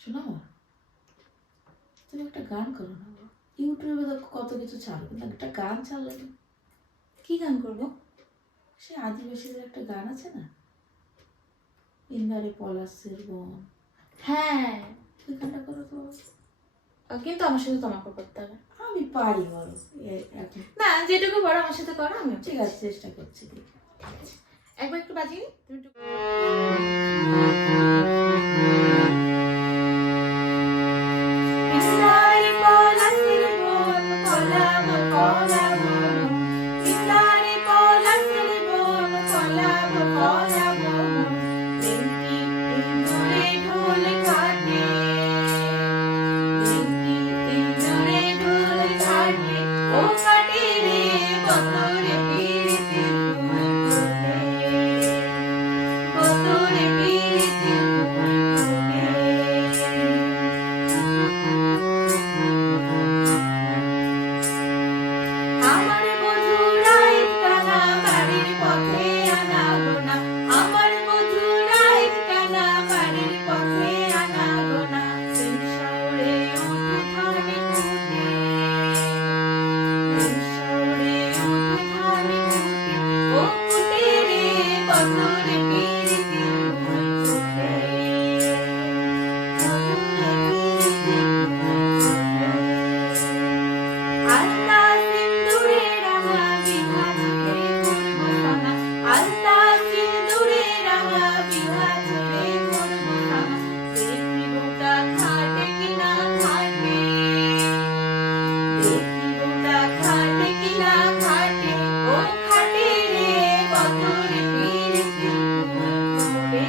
শোনো মা, তুমি একটা গান করো না। ইউটিউবে তো কত কিছু ছাড়ো, কিন্তু একটা গান ছাড়লে না। কি গান করবো? সে আদিবাসীদের একটা গান আছে না, ইন্দারে পলাশের বন, হ্যাঁ, ওই গানটা করো তো। কিন্তু আমার সাথে তোমাকে করতে হবে। আমি পারি বলো এখন। না, যেটুকু বড় আমার সাথে করো, আমি ঠিক আছে, চেষ্টা করছি। দেখি একবার একটু বাজিয়ে তুমি একটু ইন্দারে পলাশের বন, পলাবো পলাবো, ইন্দারে পলাশের বন, পলাবো পলাবো, বেঙ্কি ইন্দুরে ঢোল কাটে, বেঙ্কি ইন্দুরে ঢোল কাটে, ও কাটে রে বতরে পিরিতি ফুল ফোটে, বতরে পিরিতি ফুল ফোটে। আমার বধুরাই কানা বাড়ির পথে আনাগো না, আমার বধুরাই কানা বাড়ির পথে আনাগো না, তিন শহরে উঠে ধানে ফুটে, তিন শহরে উঠে ধানে ফুটে, ও ফুটে রে বছরে পিরিতি ফুল ফোটে, বছরে পিরিতি ফুল ফোটে। আলতা সিন্দুরে রাঙা বিভা জুড়ে করবো সানা, আলতা সিন্দুরে রাঙা বিভা জুড়ে করবো সানা, দেখি গোটা খাটে কিনা খাটে, দেখি গোটা খাটে কিনা খাটে, ও খাটে রে বতরে পিরিতি ফুল ফোটে।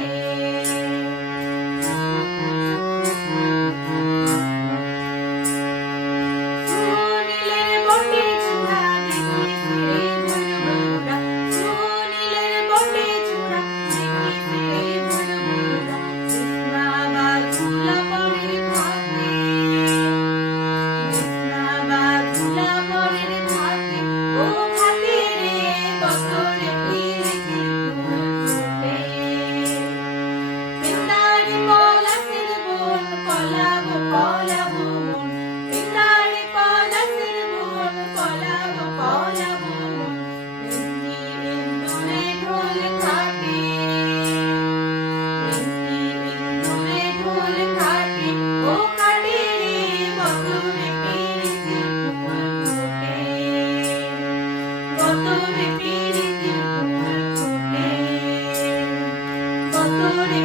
সুনীলের বটে চূড়া দেখি ছিঁড়ে ধরবো মোরা, সুনীলের বটে চূড়া দেখি ছিঁড়ে ধরবো মোরা, কৃষ্ণা বাধুলা পরের থাকে, কৃষ্ণা বাধুলা পরের থাকে, ও থাকে রে বছরে পিরিতি ফুল ফোটে। ইন্দারে পলাশের বন, পলাবো পলাবো মন, ইন্দারে পলাশের বন, পলাবো পলাবো মন, বেঙ্কি ইন্দুরে ঢোল কাটে, বেঙ্কি ইন্দুরে ঢোল কাটে, ও কাটে রে বছরে পিরিতি ফুল ফোটে, বছরে পিরিতি ফুল ফোটে, বছরে